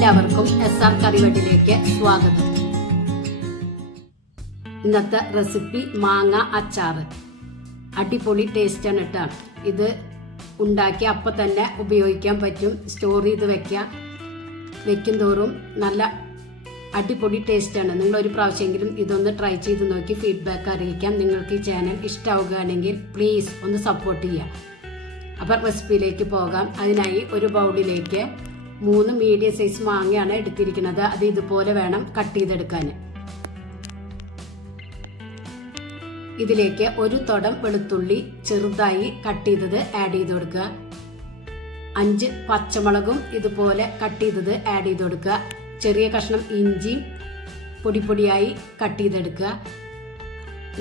എല്ലാവർക്കും SR കറിവെട്ടിലേക്ക് സ്വാഗതം. ഇന്നത്തെ റെസിപ്പി മാങ്ങ അച്ചാറ്. അടിപൊളി ടേസ്റ്റ് ആണ് കേട്ടോ. ഇത് ഉണ്ടാക്കി അപ്പം തന്നെ ഉപയോഗിക്കാൻ പറ്റും. സ്റ്റോർ ചെയ്ത് വെക്കും തോറും നല്ല അടിപൊളി ടേസ്റ്റാണ്. നിങ്ങൾ ഒരു പ്രാവശ്യമെങ്കിലും ഇതൊന്ന് ട്രൈ ചെയ്ത് നോക്കി ഫീഡ്ബാക്ക് അറിയിക്കാം. നിങ്ങൾക്ക് ഈ ചാനൽ ഇഷ്ടമാവുകയാണെങ്കിൽ പ്ലീസ് ഒന്ന് സപ്പോർട്ട് ചെയ്യുക. അപ്പം റെസിപ്പിയിലേക്ക് പോകാം. അതിനായി ഒരു ബൗളിലേക്ക് 3 മീഡിയം സൈസ് മാങ്ങയാണ് എടുത്തിരിക്കുന്നത്. അത് ഇതുപോലെ വേണം കട്ട് ചെയ്തെടുക്കാൻ. ഇതിലേക്ക് ഒരു തുടം വെളുത്തുള്ളി ചെറുതായി കട്ട് ചെയ്തത് ആഡ് ചെയ്ത് കൊടുക്കുക. 5 പച്ചമുളകും ഇതുപോലെ കട്ട് ചെയ്തത് ആഡ് ചെയ്ത് കൊടുക്കുക. ചെറിയ കഷ്ണം ഇഞ്ചിയും പൊടിയായി കട്ട് ചെയ്തെടുക്കുക.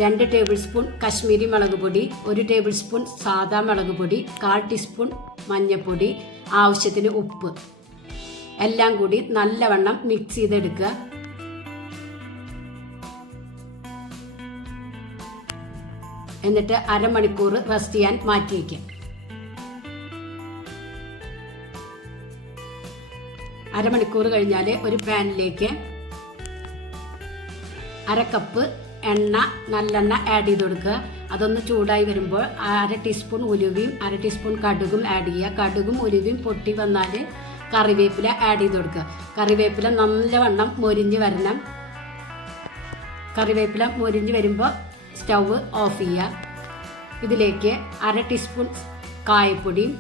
2 ടേബിൾ സ്പൂൺ കശ്മീരി മുളക് പൊടി, 1 ടേബിൾ സ്പൂൺ സാദാ മുളക് പൊടി, 1/4 ടീസ്പൂൺ മഞ്ഞൾപ്പൊടി, ആവശ്യത്തിന് ഉപ്പ് എല്ലാം കൂടി നല്ലവണ്ണം മിക്സ് ചെയ്തെടുക്കുക. എന്നിട്ട് അരമണിക്കൂർ റെസ്റ്റ് ചെയ്യാൻ മാറ്റി വയ്ക്കുക. അരമണിക്കൂർ കഴിഞ്ഞാൽ ഒരു പാനിലേക്ക് 1/2 കപ്പ് എണ്ണ, നല്ലെണ്ണ ആഡ് ചെയ്ത് കൊടുക്കുക. അതൊന്ന് ചൂടായി വരുമ്പോൾ 1/2 ടീസ്പൂൺ ഉലുവയും 1/2 ടീസ്പൂൺ കടുകും ആഡ് ചെയ്യുക. കടുകും ഉലുവയും പൊട്ടി വന്നാൽ കറിവേപ്പില ആഡ് ചെയ്ത് കൊടുക്കുക. കറിവേപ്പില നല്ലവണ്ണം മൊരിഞ്ഞ് വരണം. കറിവേപ്പില മൊരിഞ്ഞ് വരുമ്പോൾ സ്റ്റൗവ് ഓഫ് ചെയ്യുക. ഇതിലേക്ക് 1/2 ടീസ്പൂൺ കായപ്പൊടിയും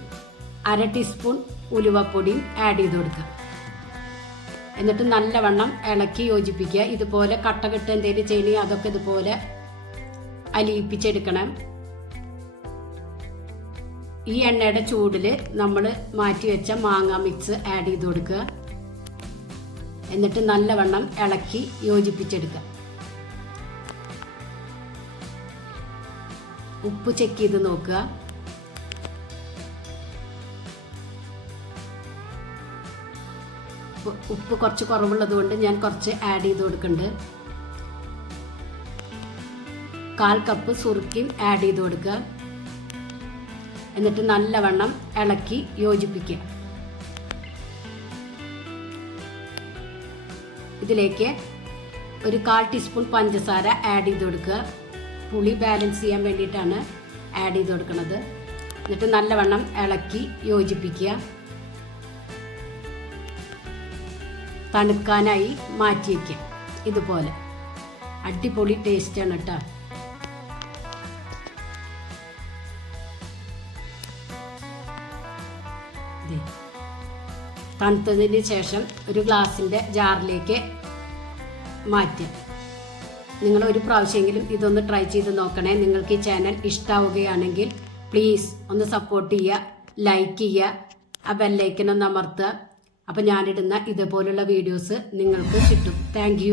1/2 ടീസ്പൂൺ ഉലുവപ്പൊടിയും ആഡ് ചെയ്ത് കൊടുക്കുക. എന്നിട്ട് നല്ലവണ്ണം ഇളക്കി യോജിപ്പിക്കുക. ഇതുപോലെ കട്ടകെട്ട് എന്തെങ്കിലും ചെയ്യണമെങ്കിൽ അതൊക്കെ ഇതുപോലെ അലിയിപ്പിച്ചെടുക്കണം. ഈ എണ്ണയുടെ ചൂടിൽ നമ്മൾ മാറ്റി വെച്ച മാങ്ങ മിക്സ് ആഡ് ചെയ്ത് കൊടുക്കുക. എന്നിട്ട് നല്ലവണ്ണം ഇളക്കി യോജിപ്പിച്ചെടുക്കുക. ഉപ്പ് ചെക്ക് ചെയ്ത് നോക്കുക. ഉപ്പ് കുറച്ച് കുറവുള്ളത് കൊണ്ട് ഞാൻ കുറച്ച് ആഡ് ചെയ്ത് കൊടുക്കുന്നുണ്ട്. 1/4 കപ്പ് സുറുക്കിയും ആഡ് ചെയ്ത് കൊടുക്കുക. എന്നിട്ട് നല്ലവണ്ണം ഇളക്കി യോജിപ്പിക്കുക. ഇതിലേക്ക് ഒരു 1/4 ടീസ്പൂൺ പഞ്ചസാര ആഡ് ചെയ്ത് കൊടുക്കുക. പുളി ബാലൻസ് ചെയ്യാൻ വേണ്ടിയിട്ടാണ് ആഡ് ചെയ്ത് കൊടുക്കുന്നത്. എന്നിട്ട് നല്ലവണ്ണം ഇളക്കി യോജിപ്പിക്കുക. തണുക്കാനായി മാറ്റി വയ്ക്കുക. ഇതുപോലെ അടിപൊളി ടേസ്റ്റാണ് കേട്ടോ. തണുത്തതിന് ശേഷം ഒരു ഗ്ലാസിൻ്റെ ജാറിലേക്ക് മാറ്റുക. നിങ്ങൾ ഒരു പ്രാവശ്യമെങ്കിലും ഇതൊന്ന് ട്രൈ ചെയ്ത് നോക്കണേ. നിങ്ങൾക്ക് ഈ ചാനൽ ഇഷ്ടമാവുകയാണെങ്കിൽ പ്ലീസ് ഒന്ന് സപ്പോർട്ട് ചെയ്യുക, ലൈക്ക് ചെയ്യുക, ആ ബെല്ലൈക്കൺ ഒന്ന് അമർത്തുക. അപ്പോൾ ഞാനിടുന്ന ഇതുപോലുള്ള വീഡിയോസ് നിങ്ങൾക്ക് കിട്ടും. താങ്ക്